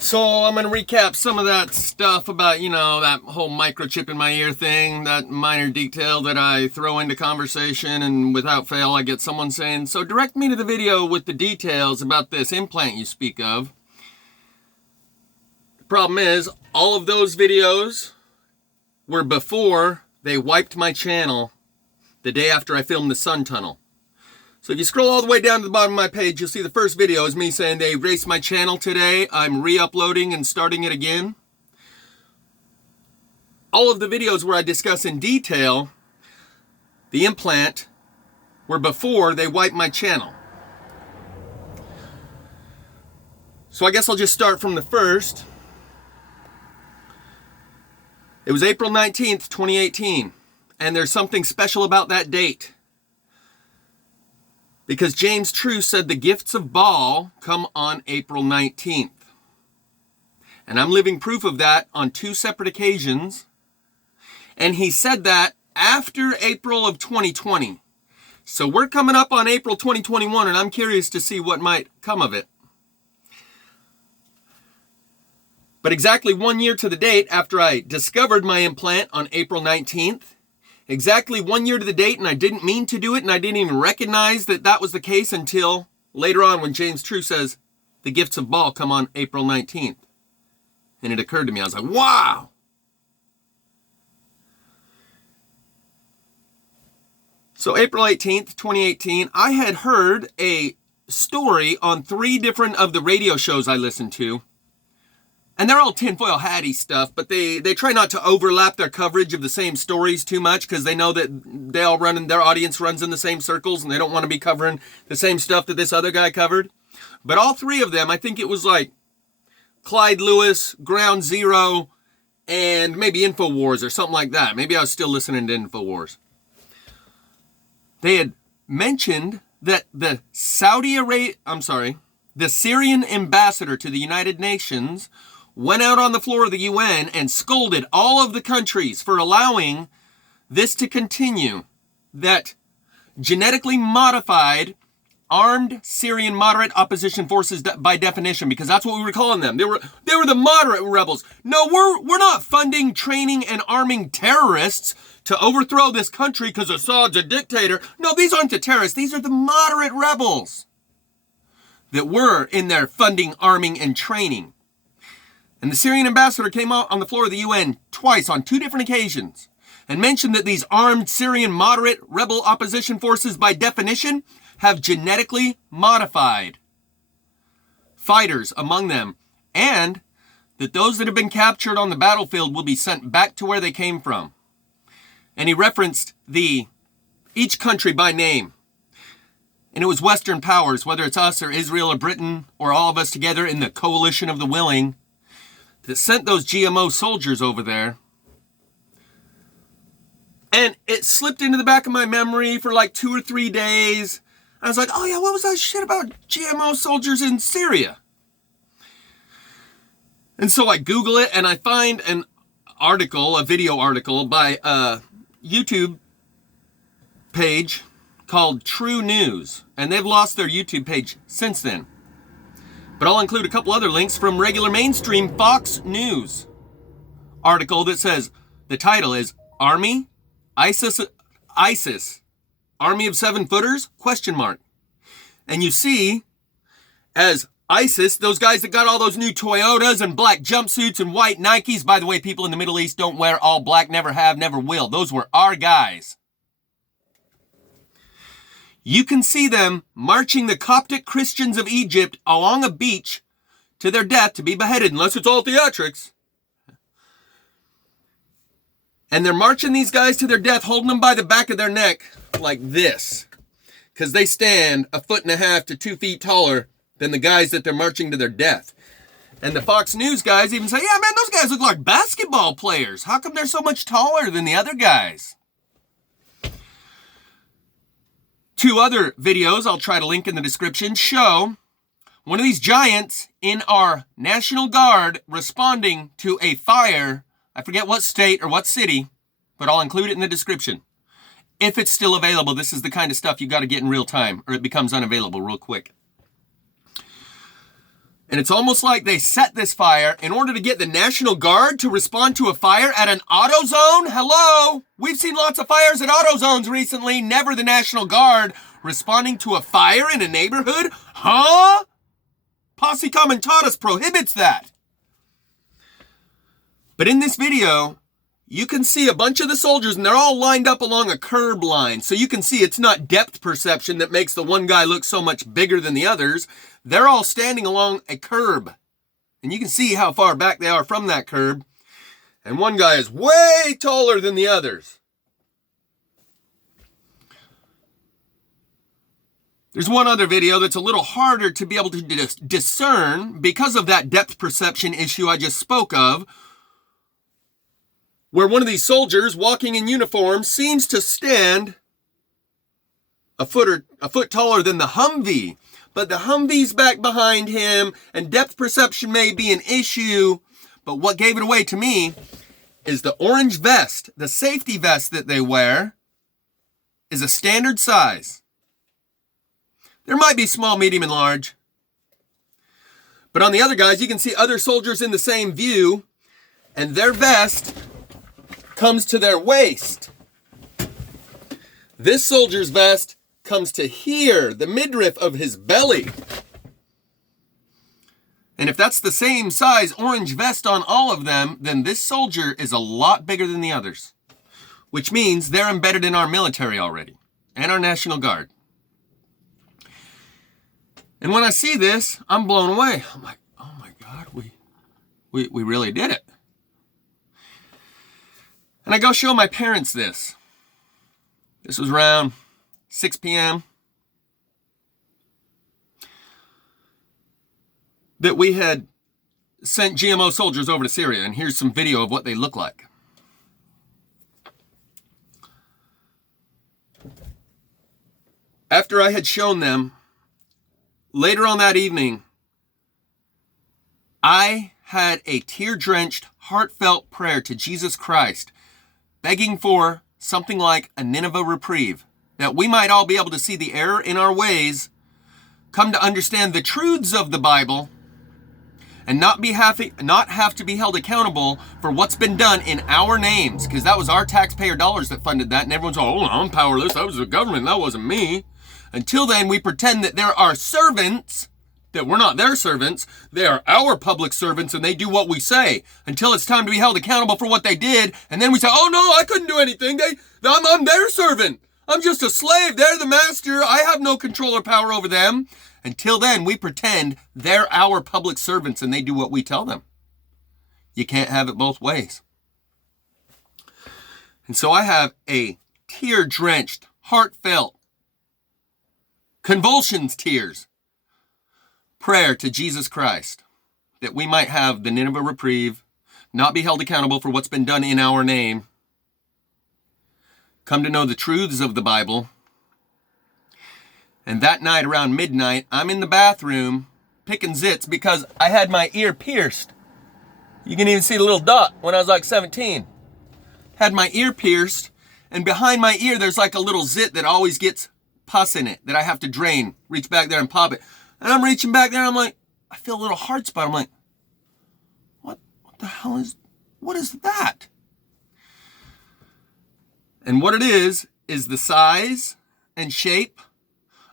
So I'm going to recap some of that stuff about, that whole microchip in my ear thing, that minor detail that I throw into conversation, and without fail I get someone saying, so direct me to the video with the details about this implant you speak of. The problem is, all of those videos were before they wiped my channel the day after I filmed the sun tunnel. So if you scroll all the way down to the bottom of my page, you'll see the first video is me saying they erased my channel today. I'm re-uploading and starting it again. All of the videos where I discuss in detail the implant were before they wiped my channel. So I guess I'll just start from the first. It was April 19th, 2018. And there's something special about that date. Because James True said the gifts of Baal come on April 19th. And I'm living proof of that on 2 separate occasions. And he said that after April of 2020. So we're coming up on April 2021, and I'm curious to see what might come of it. But exactly 1 year to the date after I discovered my implant on April 19th, exactly 1 year to the date, and I didn't mean to do it, and I didn't even recognize that that was the case until later on when James True says, the gifts of Baal come on April 19th. And it occurred to me, I was like, wow! So April 18th, 2018, I had heard a story on 3 different of the radio shows I listened to. And they're all tinfoil hatty stuff, but they try not to overlap their coverage of the same stories too much because they know that they all run and their audience runs in the same circles and they don't want to be covering the same stuff that this other guy covered. But all 3 of them, I think it was like Clyde Lewis, Ground Zero, and maybe InfoWars or something like that. Maybe I was still listening to InfoWars. They had mentioned that the Syrian ambassador to the United Nations went out on the floor of the UN and scolded all of the countries for allowing this to continue. That genetically modified armed Syrian moderate opposition forces by definition, because that's what we were calling them. They were the moderate rebels. No, we're not funding, training, and arming terrorists to overthrow this country because Assad's a dictator. No, these aren't the terrorists. These are the moderate rebels that were in there funding, arming, and training. And the Syrian ambassador came out on the floor of the UN twice on 2 different occasions and mentioned that these armed Syrian moderate rebel opposition forces by definition have genetically modified fighters among them, and that those that have been captured on the battlefield will be sent back to where they came from. And he referenced each country by name. And it was Western powers, whether it's us or Israel or Britain or all of us together in the coalition of the willing, that sent those GMO soldiers over there. And it slipped into the back of my memory for like 2 or 3 days. I was like, oh yeah, what was that shit about GMO soldiers in Syria? And so I Google it and I find an article, a video article by a YouTube page called True News. And they've lost their YouTube page since then. But I'll include a couple other links from regular mainstream Fox News article that says, the title is ISIS, Army of 7-footers, ? And you see, as ISIS, those guys that got all those new Toyotas and black jumpsuits and white Nikes. By the way, people in the Middle East don't wear all black, never have, never will. Those were our guys. You can see them marching the Coptic Christians of Egypt along a beach to their death to be beheaded, unless it's all theatrics. And they're marching these guys to their death, holding them by the back of their neck like this. Because they stand 1.5 to 2 feet taller than the guys that they're marching to their death. And the Fox News guys even say, yeah, man, those guys look like basketball players. How come they're so much taller than the other guys? 2 other videos I'll try to link in the description show one of these giants in our National Guard responding to a fire. I forget what state or what city, but I'll include it in the description. If it's still available, this is the kind of stuff you got to get in real time or it becomes unavailable real quick. And it's almost like they set this fire in order to get the National Guard to respond to a fire at an auto zone. Hello? We've seen lots of fires at auto zones recently. Never the National Guard responding to a fire in a neighborhood. Huh? Posse Comitatus prohibits that. But in this video, you can see a bunch of the soldiers, and they're all lined up along a curb line. So you can see it's not depth perception that makes the one guy look so much bigger than the others. They're all standing along a curb. And you can see how far back they are from that curb. And one guy is way taller than the others. There's one other video that's a little harder to be able to discern because of that depth perception issue I just spoke of, where one of these soldiers walking in uniform seems to stand a foot taller than the Humvee. But the Humvee's back behind him, and depth perception may be an issue. But what gave it away to me is the orange vest, the safety vest that they wear, is a standard size. There might be small, medium, and large. But on the other guys, you can see other soldiers in the same view, and their vest comes to their waist. This soldier's vest comes to here, the midriff of his belly. And if that's the same size orange vest on all of them, then this soldier is a lot bigger than the others, which means they're embedded in our military already and our National Guard. And when I see this, I'm blown away. I'm like, oh my God, we really did it. And I go show my parents this. This was around 6 p.m. that we had sent GMO soldiers over to Syria, and here's some video of what they look like. After I had shown them, later on that evening, I had a tear-drenched, heartfelt prayer to Jesus Christ, begging for something like a Nineveh reprieve, that we might all be able to see the error in our ways, come to understand the truths of the Bible, and not have to be held accountable for what's been done in our names, because that was our taxpayer dollars that funded that, and everyone's oh, I'm powerless, that was the government, that wasn't me. Until then, we pretend that there are servants, that we're not their servants, they are our public servants, and they do what we say, until it's time to be held accountable for what they did, and then we say, oh no, I couldn't do anything, I'm their servant. I'm just a slave. They're the master. I have no control or power over them. Until then, we pretend they're our public servants and they do what we tell them. You can't have it both ways. And so I have a tear-drenched, heartfelt, convulsions tears prayer to Jesus Christ that we might have the Nineveh reprieve, not be held accountable for what's been done in our name, come to know the truths of the Bible. And that night around midnight, I'm in the bathroom picking zits because I had my ear pierced. You can even see the little dot when I was like 17. Had my ear pierced, and behind my ear there's like a little zit that always gets pus in it that I have to drain, reach back there and pop it. And I'm reaching back there and I'm like, I feel a little hard spot. I'm like, what the hell what is that? And what it is the size and shape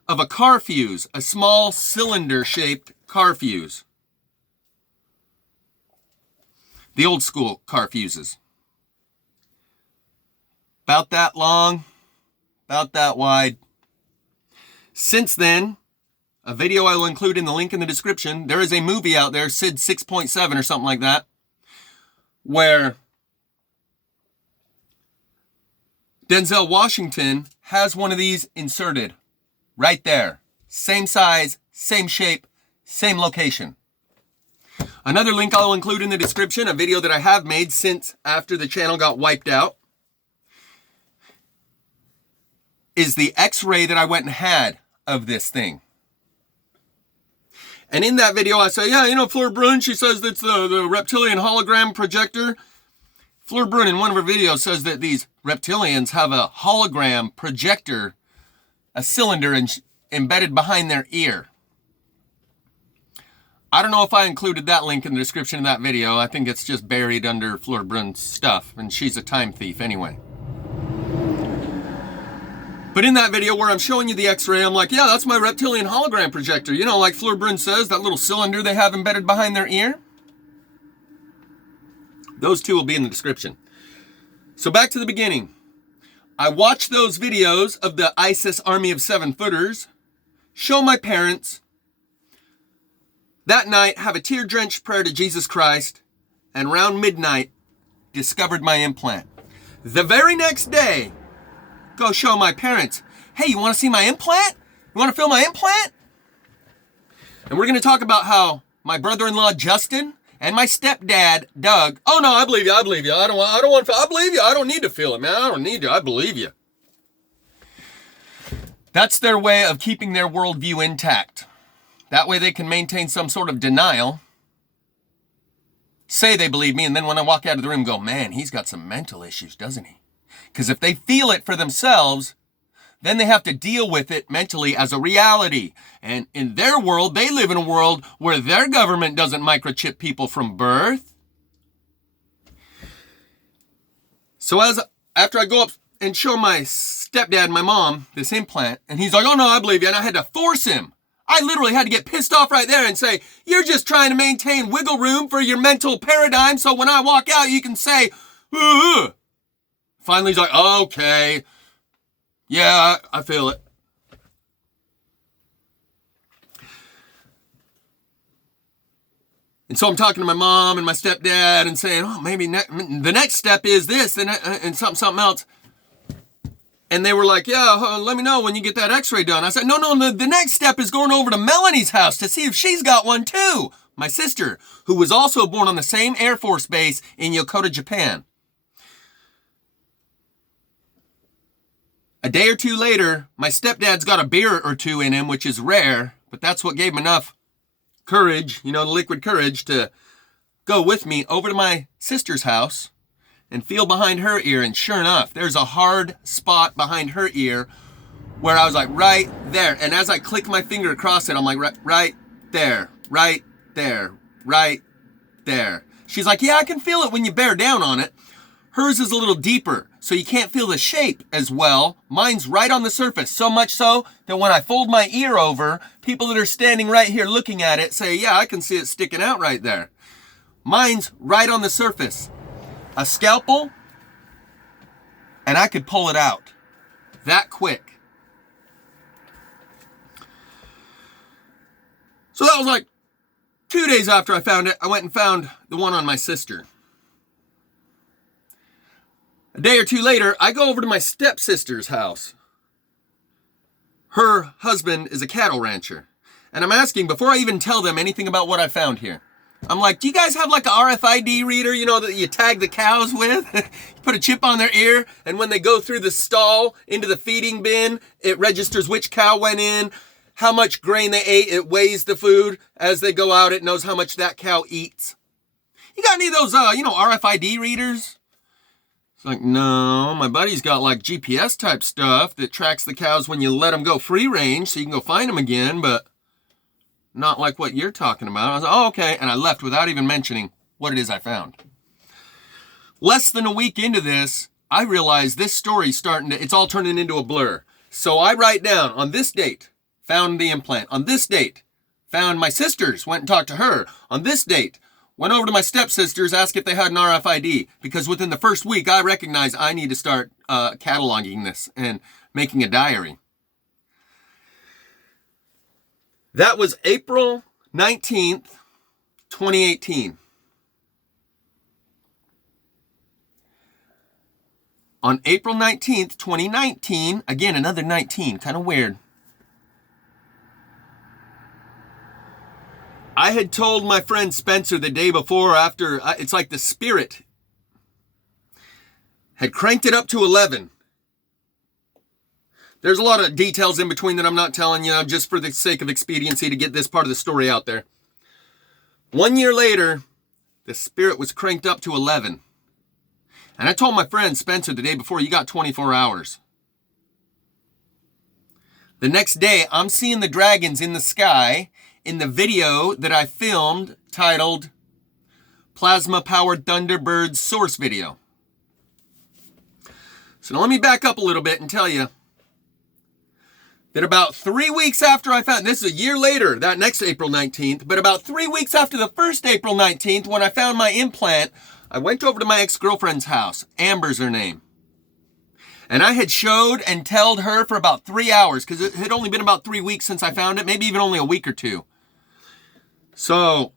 of a car fuse, a small cylinder-shaped car fuse. The old school car fuses. About that long, about that wide. Since then, a video I will include in the link in the description, there is a movie out there, Sid 6.7 or something like that, where Denzel Washington has one of these inserted right there. Same size, same shape, same location. Another link I'll include in the description, a video that I have made since after the channel got wiped out, is the x-ray that I went and had of this thing. And in that video I say, yeah, Fleur Brun, she says that's the reptilian hologram projector. Fleur Brun in one of her videos says that these reptilians have a hologram projector, a cylinder embedded behind their ear. I don't know if I included that link in the description of that video. I think it's just buried under Fleur Brun's stuff, and she's a time thief anyway. But in that video where I'm showing you the x-ray, I'm like, yeah, that's my reptilian hologram projector. You know, like Fleur Brun says, that little cylinder they have embedded behind their ear. Those two will be in the description. So back to the beginning. I watched those videos of the ISIS army of 7-footers, show my parents, that night have a tear-drenched prayer to Jesus Christ, and around midnight, discovered my implant. The very next day, go show my parents, hey, you want to see my implant? You want to feel my implant? And we're going to talk about how my brother-in-law Justin and my stepdad Doug, oh no, I believe you. I believe you. I don't need to feel it, man. I don't need to. I believe you. That's their way of keeping their worldview intact. That way they can maintain some sort of denial, say they believe me, and then when I walk out of the room go, man, he's got some mental issues, doesn't he? Because if they feel it for themselves, then they have to deal with it mentally as a reality. And in their world, they live in a world where their government doesn't microchip people from birth. So after I go up and show my stepdad and my mom this implant, and he's like, oh no, I believe you, and I had to force him. I literally had to get pissed off right there and say, you're just trying to maintain wiggle room for your mental paradigm so when I walk out, you can say, ugh. Finally, he's like, okay. Yeah, I feel it. And so I'm talking to my mom and my stepdad and saying, oh, maybe the next step is this and something else. And they were like, yeah, let me know when you get that x-ray done. I said, no, the next step is going over to Melanie's house to see if she's got one too. My sister, who was also born on the same Air Force base in Yokota, Japan. A day or two later, my stepdad's got a beer or two in him, which is rare, but that's what gave him enough courage, the liquid courage, to go with me over to my sister's house and feel behind her ear, and sure enough, there's a hard spot behind her ear where I was like, right there. And as I click my finger across it, I'm like, right there, right there, right there. She's like, yeah, I can feel it when you bear down on it. Hers is a little deeper, so you can't feel the shape as well. Mine's right on the surface, so much so that when I fold my ear over, people that are standing right here looking at it say, yeah, I can see it sticking out right there. Mine's right on the surface. A scalpel, and I could pull it out that quick. So that was like 2 days after I found it. I went and found the one on my sister. A day or two later, I go over to my stepsister's house. Her husband is a cattle rancher. And I'm asking, before I even tell them anything about what I found here, I'm like, do you guys have like a RFID reader, that you tag the cows with? You put a chip on their ear, and when they go through the stall into the feeding bin, it registers which cow went in, how much grain they ate, it weighs the food. As they go out, it knows how much that cow eats. You got any of those, RFID readers? It's like, no, my buddy's got like GPS type stuff that tracks the cows when you let them go free range so you can go find them again, but not like what you're talking about. I was like, oh, okay. And I left without even mentioning what it is I found. Less than a week into this, I realized this story's it's all turning into a blur. So I write down, on this date, found the implant. On this date, found my sisters, went and talked to her. On this date, went over to my stepsisters, asked if they had an RFID. Because within the first week, I recognized I need to start cataloging this and making a diary. That was April 19th, 2018. On April 19th, 2019, again, another 19, kind of weird. I had told my friend Spencer the day before, after, it's like the spirit had cranked it up to 11. There's a lot of details in between that I'm not telling you, just for the sake of expediency to get this part of the story out there. 1 year later, the spirit was cranked up to 11. And I told my friend Spencer the day before, you got 24 hours. The next day, I'm seeing the dragons in the sky in the video that I filmed titled Plasma Powered Thunderbird Source Video. So now let me back up a little bit and tell you that about 3 weeks after I found, this is a year later, that next April 19th, but about 3 weeks after the first April 19th, when I found my implant, I went over to my ex-girlfriend's house. Amber's her name. And I had showed and told her for about 3 hours, because it had only been about 3 weeks since I found it, maybe even only a week or two. So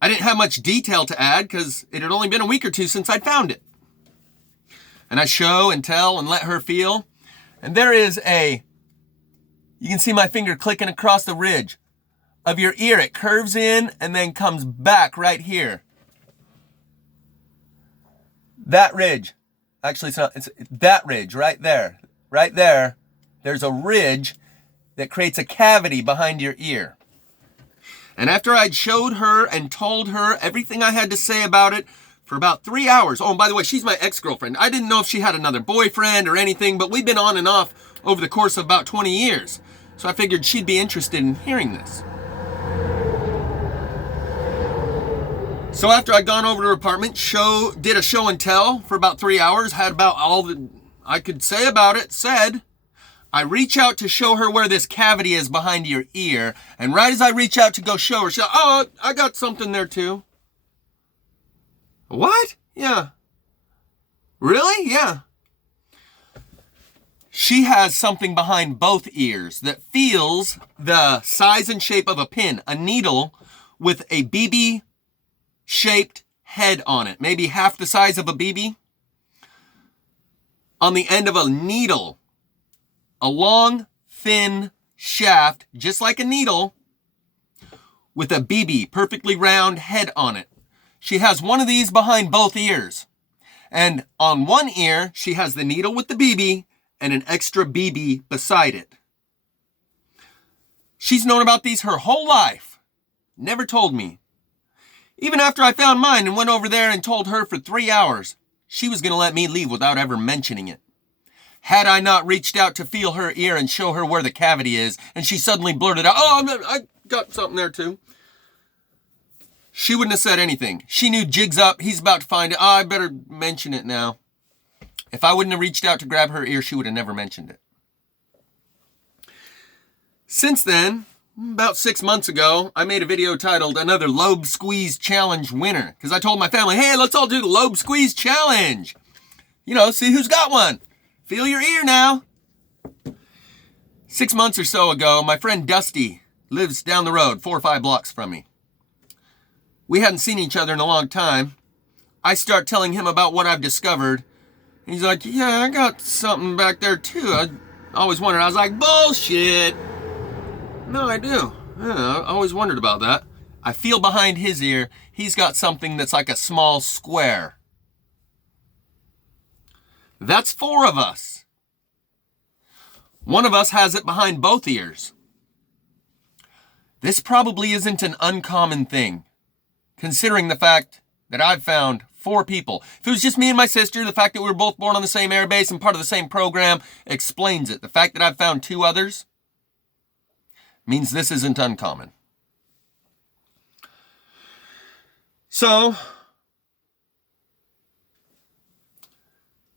I didn't have much detail to add because it had only been a week or two since I'd found it. And I show and tell and let her feel. And there is you can see my finger clicking across the ridge of your ear. It curves in and then comes back right here. That ridge. Actually, it's that ridge right there. Right there. There's a ridge that creates a cavity behind your ear. And after I'd showed her and told her everything I had to say about it for about 3 hours. Oh, and by the way, she's my ex-girlfriend. I didn't know if she had another boyfriend or anything, but we've been on and off over the course of about 20 years. So I figured she'd be interested in hearing this. So after I'd gone over to her apartment, did a show and tell for about 3 hours, had about all that I could say about it, said, I reach out to show her where this cavity is behind your ear, and right as I reach out to go show her, oh, I got something there too. What? Yeah. Really? Yeah. She has something behind both ears that feels the size and shape of a pin, a needle with a BB-shaped head on it, maybe half the size of a BB. On the end of a needle, a long, thin shaft, just like a needle, with a BB, perfectly round head on it. She has one of these behind both ears. And on one ear, she has the needle with the BB and an extra BB beside it. She's known about these her whole life. Never told me. Even after I found mine and went over there and told her for 3 hours, she was going to let me leave without ever mentioning it. Had I not reached out to feel her ear and show her where the cavity is, and she suddenly blurted out, oh, I got something there too. She wouldn't have said anything. She knew jig's up. He's about to find it. Oh, I better mention it now. If I wouldn't have reached out to grab her ear, she would have never mentioned it. Since then, about 6 months ago, I made a video titled Another Lobe Squeeze Challenge Winner. Because I told my family, hey, let's all do the Lobe Squeeze Challenge. You know, see who's got one. Feel your ear now. 6 months or so ago, my friend Dusty lives down the road, 4 or 5 blocks from me. We hadn't seen each other in a long time. I start telling him about what I've discovered. And he's like, yeah, I got something back there too. I always wondered. I was like, bullshit. No, I do. Yeah, I always wondered about that. I feel behind his ear, he's got something that's like a small square. That's 4 of us. One of us has it behind both ears. This probably isn't an uncommon thing, considering the fact that I've found 4 people. If it was just me and my sister, the fact that we were both born on the same air base and part of the same program explains it. The fact that I've found 2 others means this isn't uncommon. So,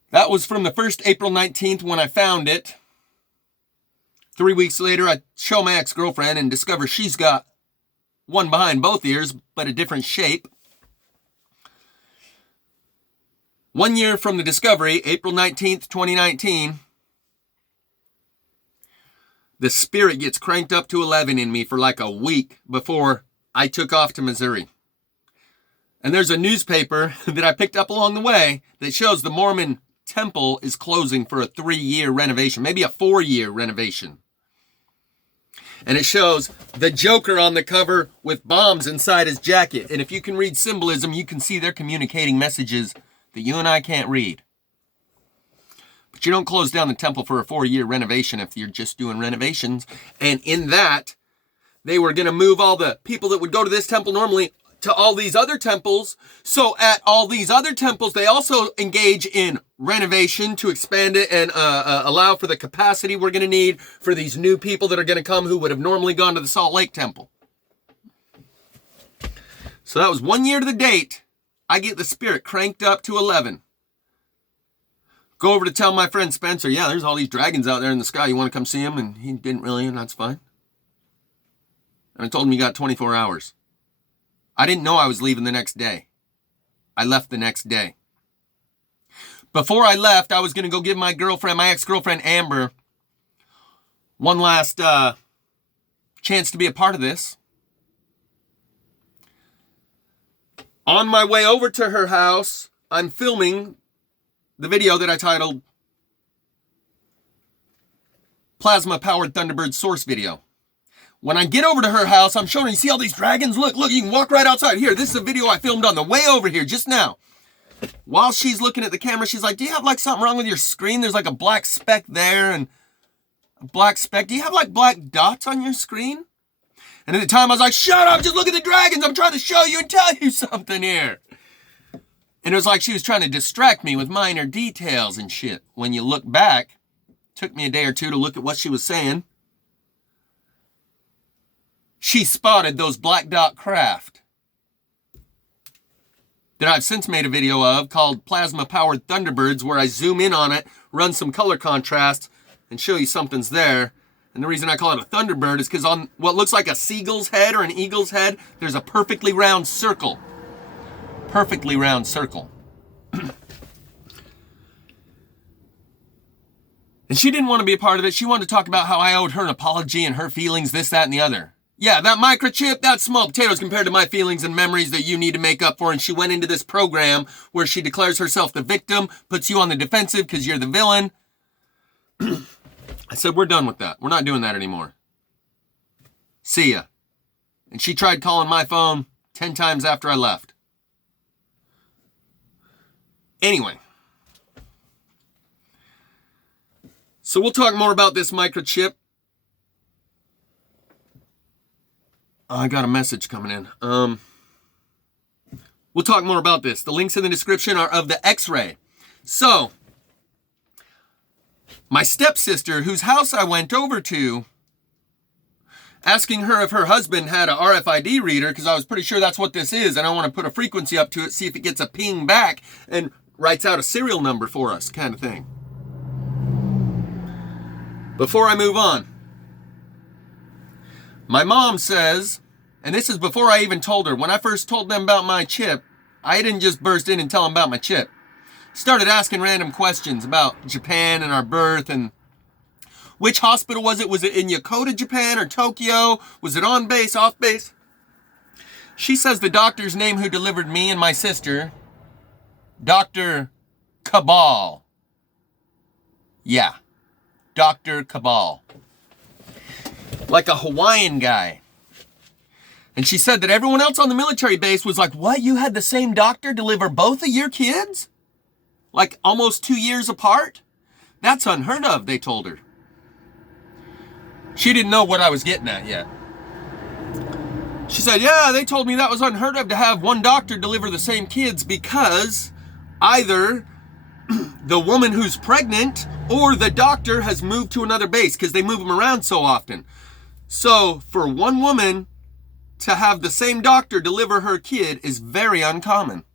that was from the first April 19th when I found it. 3 weeks later, I show my ex-girlfriend and discover she's got one behind both ears, but a different shape. 1 year from the discovery, April 19th, 2019, the spirit gets cranked up to 11 in me for like a week before I took off to Missouri. And there's a newspaper that I picked up along the way that shows the Mormon temple is closing for a 3-year renovation, maybe a 4-year renovation. And it shows the Joker on the cover with bombs inside his jacket. And if you can read symbolism, you can see they're communicating messages that you and I can't read. But you don't close down the temple for a 4-year renovation if you're just doing renovations. And in that, they were going to move all the people that would go to this temple normally to all these other temples. So at all these other temples, they also engage in renovation to expand it and allow for the capacity we're going to need for these new people that are going to come who would have normally gone to the Salt Lake temple. So that was 1 year to the date. I get the spirit cranked up to 11. Go over to tell my friend Spencer, yeah, there's all these dragons out there in the sky. You want to come see them? And he didn't really, and that's fine. And I told him you got 24 hours. I didn't know I was leaving the next day. I left the next day. Before I left, I was going to go give my ex-girlfriend Amber, one last chance to be a part of this. On my way over to her house, I'm filming the video that I titled Plasma Powered Thunderbird Source Video. When I get over to her house, I'm showing her, you see all these dragons? Look, you can walk right outside. Here, this is a video I filmed on the way over here just now. While she's looking at the camera, she's like, do you have like something wrong with your screen? There's like a black speck there and a black speck. Do you have like black dots on your screen? And at the time I was like, shut up, just look at the dragons. I'm trying to show you and tell you something here. And it was like she was trying to distract me with minor details and shit. When you look back, it took me a day or two to look at what she was saying. She spotted those black dot craft that I've since made a video of called Plasma Powered Thunderbirds, where I zoom in on it, run some color contrast, and show you something's there. And the reason I call it a Thunderbird is because on what looks like a seagull's head or an eagle's head, there's a perfectly round circle. Perfectly round circle. And she didn't want to be a part of it. She wanted to talk about how I owed her an apology and her feelings, this, that, and the other. Yeah, that microchip, that's small potatoes compared to my feelings and memories that you need to make up for. And she went into this program where she declares herself the victim, puts you on the defensive because you're the villain. I said, we're done with that. We're not doing that anymore. See ya. And she tried calling my phone 10 times after I left. Anyway. So we'll talk more about this microchip. I got a message coming in. We'll talk more about this. The links in the description are of the X-ray. So, my stepsister, whose house I went over to, asking her if her husband had a RFID reader, because I was pretty sure that's what this is, and I want to put a frequency up to it, see if it gets a ping back and writes out a serial number for us, kind of thing. Before I move on, my mom says, and this is before I even told her, when I first told them about my chip, I didn't just burst in and tell them about my chip. Started asking random questions about Japan and our birth and which hospital was it? Was it in Yokota, Japan or Tokyo? Was it on base, off base? She says the doctor's name who delivered me and my sister, Dr. Cabal. Yeah, Dr. Cabal. Like a Hawaiian guy. And she said that everyone else on the military base was like, what? You had the same doctor deliver both of your kids? Like almost 2 years apart? That's unheard of, they told her. She didn't know what I was getting at yet. She said, yeah, they told me that was unheard of to have one doctor deliver the same kids because either the woman who's pregnant or the doctor has moved to another base because they move them around so often. So for one woman to have the same doctor deliver her kid is very uncommon.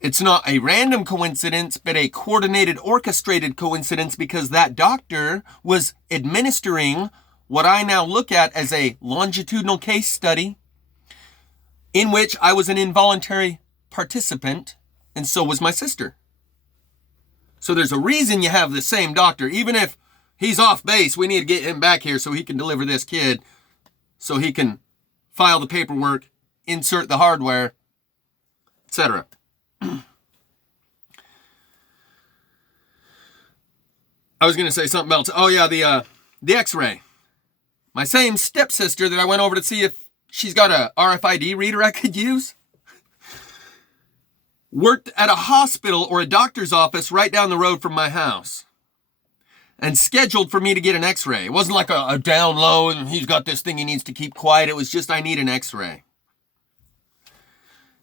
It's not a random coincidence, but a coordinated, orchestrated coincidence because that doctor was administering what I now look at as a longitudinal case study in which I was an involuntary participant, and so was my sister. So there's a reason you have the same doctor. Even if he's off base, we need to get him back here so he can deliver this kid, so he can file the paperwork, insert the hardware, etc. I was going to say something else. Oh yeah, the X-ray. My same stepsister that I went over to see if she's got a RFID reader I could use worked at a hospital or a doctor's office right down the road from my house and scheduled for me to get an X-ray. It wasn't like a down low and he's got this thing he needs to keep quiet. It was just I need an X-ray.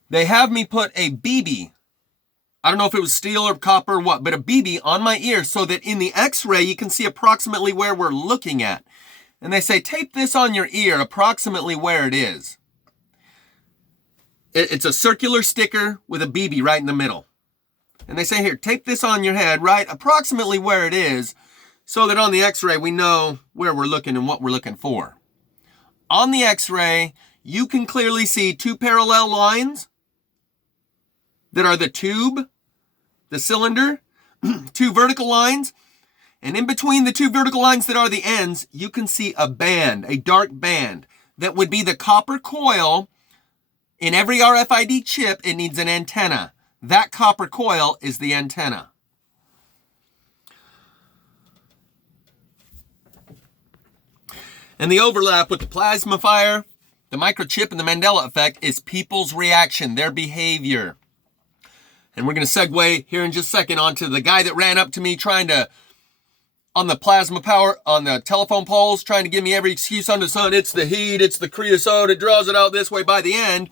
They have me put a BB, I don't know if it was steel or copper or what, but a BB on my ear so that in the X-ray you can see approximately where we're looking at. And they say, tape this on your ear approximately where it is. It's a circular sticker with a BB right in the middle. And they say, here, tape this on your head right approximately where it is, so that on the x-ray we know where we're looking and what we're looking for. On the x-ray, you can clearly see two parallel lines that are the tube, the cylinder, two vertical lines, and in between the two vertical lines that are the ends, you can see a band, a dark band, that would be the copper coil. In every RFID chip, it needs an antenna. That copper coil is the antenna. And the overlap with the plasma fire, the microchip, and the Mandela effect is people's reaction, their behavior. And we're going to segue here in just a second onto the guy that ran up to me trying to, on the plasma power, on the telephone poles, trying to give me every excuse under the sun. It's the heat, it's the creosote, it draws it out this way. By the end,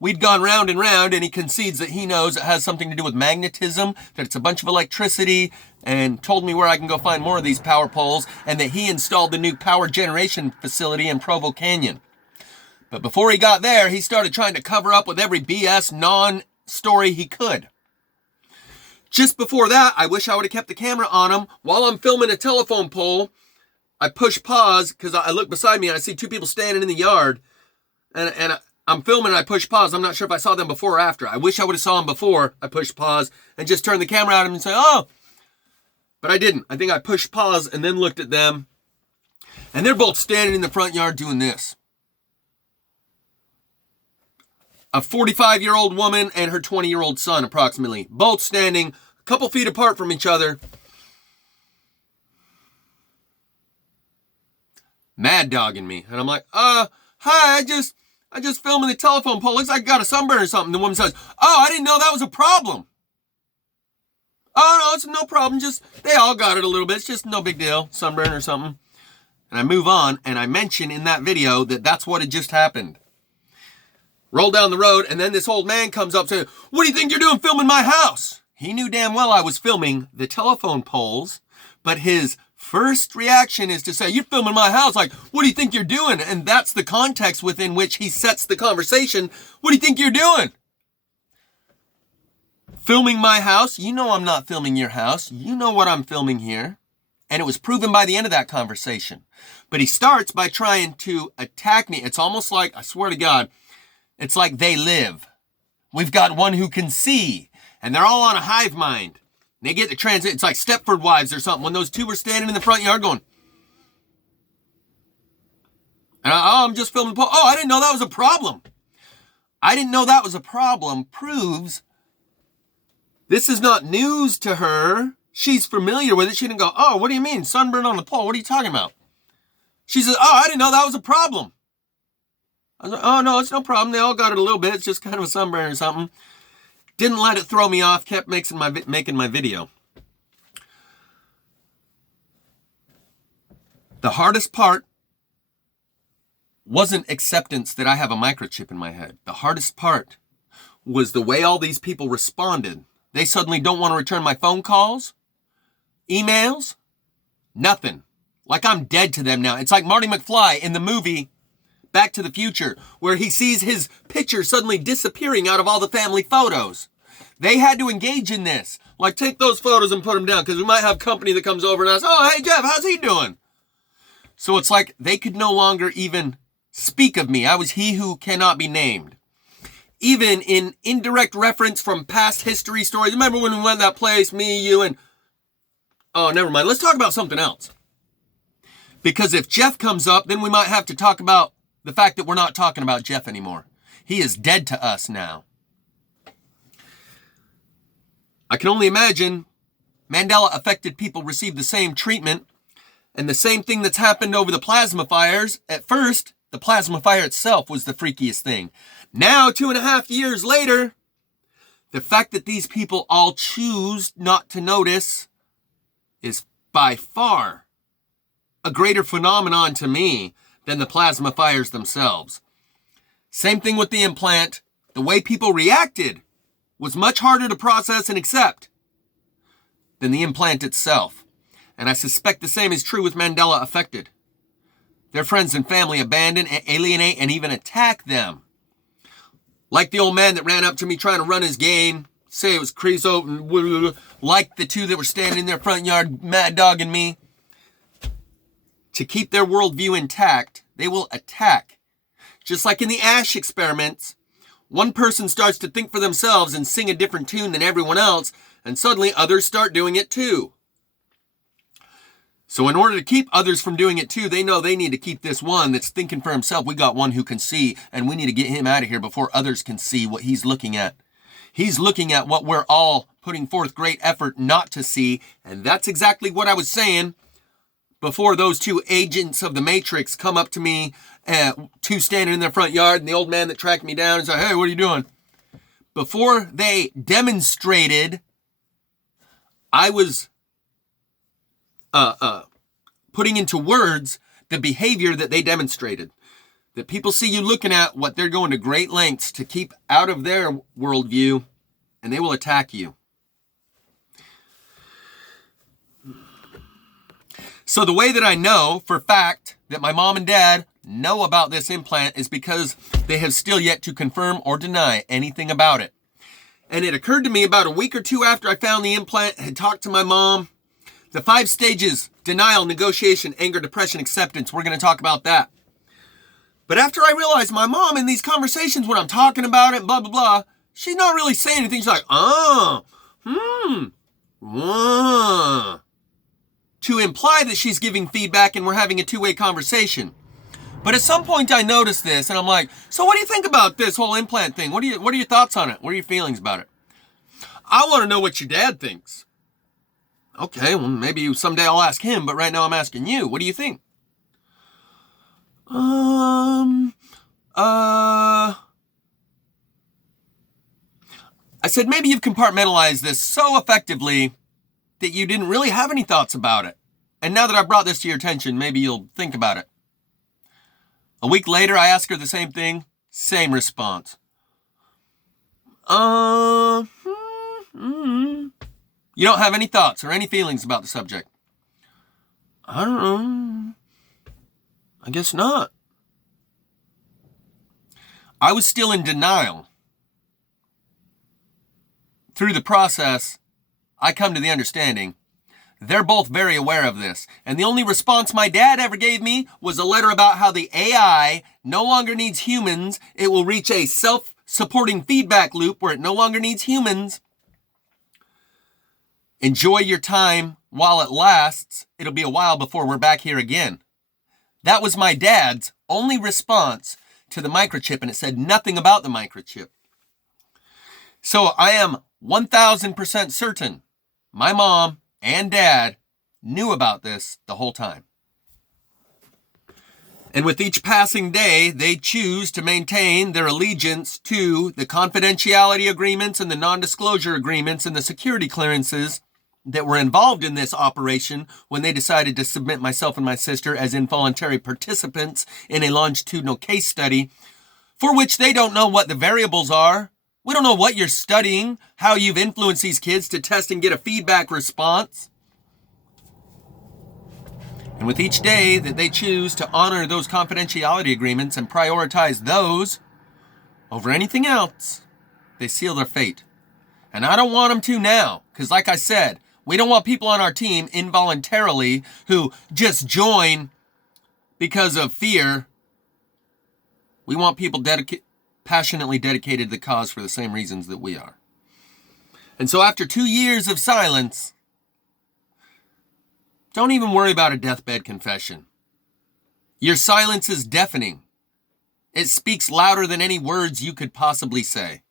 we'd gone round and round, and he concedes that he knows it has something to do with magnetism, that it's a bunch of electricity, and told me where I can go find more of these power poles, and that he installed the new power generation facility in Provo Canyon. But before he got there, he started trying to cover up with every BS non-story he could. Just before that, I wish I would have kept the camera on him. While I'm filming a telephone pole, I push pause, because I look beside me, and I see two people standing in the yard, and I'm filming and I push pause. I'm not sure if I saw them before or after. I wish I would have saw them before I pushed pause and just turned the camera at them and say, oh. But I didn't. I think I pushed pause and then looked at them. And they're both standing in the front yard doing this. A 45-year-old woman and her 20-year-old son, approximately. Both standing a couple feet apart from each other. Mad dogging me. And I'm like, hi, I just filming the telephone pole. Looks like I got a sunburn or something. The woman says, oh, I didn't know that was a problem. Oh, no, it's no problem. Just, they all got it a little bit. It's just no big deal. Sunburn or something. And I move on, and I mention in that video that that's what had just happened. Roll down the road, and then this old man comes up saying, what do you think you're doing filming my house? He knew damn well I was filming the telephone poles, but his first reaction is to say, you're filming my house. Like, what do you think you're doing? And that's the context within which he sets the conversation. What do you think you're doing? Filming my house? You know I'm not filming your house. You know what I'm filming here. And it was proven by the end of that conversation. But he starts by trying to attack me. It's almost like, I swear to God, it's like they live. We've got one who can see, and they're all on a hive mind. They get the transit. It's like Stepford Wives or something. When those two were standing in the front yard going, and I'm just filming. Oh, I didn't know that was a problem. I didn't know that was a problem proves this is not news to her. She's familiar with it. She didn't go, oh, what do you mean? Sunburn on the pole. What are you talking about? She says, oh, I didn't know that was a problem. I was like, oh, no, it's no problem. They all got it a little bit. It's just kind of a sunburn or something. Didn't let it throw me off. Kept making my video. The hardest part wasn't acceptance that I have a microchip in my head. The hardest part was the way all these people responded. They suddenly don't want to return my phone calls, emails, nothing. Like I'm dead to them now. It's like Marty McFly in the movie Back to the Future, where he sees his picture suddenly disappearing out of all the family photos. They had to engage in this. Like, take those photos and put them down, because we might have company that comes over and asks, oh, hey, Jeff, how's he doing? So it's like they could no longer even speak of me. I was he who cannot be named. Even in indirect reference from past history stories. Remember when we went to that place, me, you, and... Oh, never mind. Let's talk about something else. Because if Jeff comes up, then we might have to talk about the fact that we're not talking about Jeff anymore. He is dead to us now. I can only imagine Mandela-affected people receive the same treatment and the same thing that's happened over the plasma fires. At first, the plasma fire itself was the freakiest thing. Now, 2.5 years later, the fact that these people all choose not to notice is by far a greater phenomenon to me than the plasma fires themselves. Same thing with the implant. The way people reacted was much harder to process and accept than the implant itself. And I suspect the same is true with Mandela affected. their friends and family abandon, alienate, and even attack them. Like the old man that ran up to me trying to run his game, say it was Creosote, and like the two that were standing in their front yard mad dogging me. To keep their worldview intact, they will attack. Just like in the Ash experiments, one person starts to think for themselves and sing a different tune than everyone else, and suddenly others start doing it too. So in order to keep others from doing it too, they know they need to keep this one that's thinking for himself. We got one who can see, and we need to get him out of here before others can see what he's looking at. He's looking at what we're all putting forth great effort not to see, and that's exactly what I was saying before those two agents of the Matrix come up to me, two standing in their front yard, and the old man that tracked me down and said, "Hey, what are you doing?" Before they demonstrated, I was putting into words the behavior that they demonstrated. That people see you looking at what they're going to great lengths to keep out of their worldview, and they will attack you. So the way that I know for fact that my mom and dad know about this implant is because they have still yet to confirm or deny anything about it. And it occurred to me about a week or two after I found the implant, had talked to my mom. The 5 stages: denial, negotiation, anger, depression, acceptance. We're going to talk about that. But after I realized my mom in these conversations when I'm talking about it, blah, blah, blah, she's not really saying anything. She's like, to imply that she's giving feedback and we're having a two-way conversation. But at some point I noticed this and I'm like, so what do you think about this whole implant thing? What are your thoughts on it? What are your feelings about it? I want to know what your dad thinks. Okay, well, maybe someday I'll ask him, but right now I'm asking you. What do you think? I said, maybe you've compartmentalized this so effectively that you didn't really have any thoughts about it. And now that I brought this to your attention, maybe you'll think about it. A week later, I asked her the same thing, same response. You don't have any thoughts or any feelings about the subject? I don't know. I guess not. I was still in denial. Through the process, I come to the understanding they're both very aware of this. And the only response my dad ever gave me was a letter about how the AI no longer needs humans. It will reach a self-supporting feedback loop where it no longer needs humans. Enjoy your time while it lasts. It'll be a while before we're back here again. That was my dad's only response to the microchip, and it said nothing about the microchip. So I am 1000% certain my mom and dad knew about this the whole time. And with each passing day, they choose to maintain their allegiance to the confidentiality agreements and the non-disclosure agreements and the security clearances that were involved in this operation when they decided to submit myself and my sister as involuntary participants in a longitudinal case study for which they don't know what the variables are. We don't know what you're studying, how you've influenced these kids to test and get a feedback response. And with each day that they choose to honor those confidentiality agreements and prioritize those over anything else, they seal their fate. And I don't want them to now, because like I said, we don't want people on our team involuntarily who just join because of fear. We want people passionately dedicated to the cause for the same reasons that we are. And so after 2 years of silence, don't even worry about a deathbed confession. Your silence is deafening. It speaks louder than any words you could possibly say.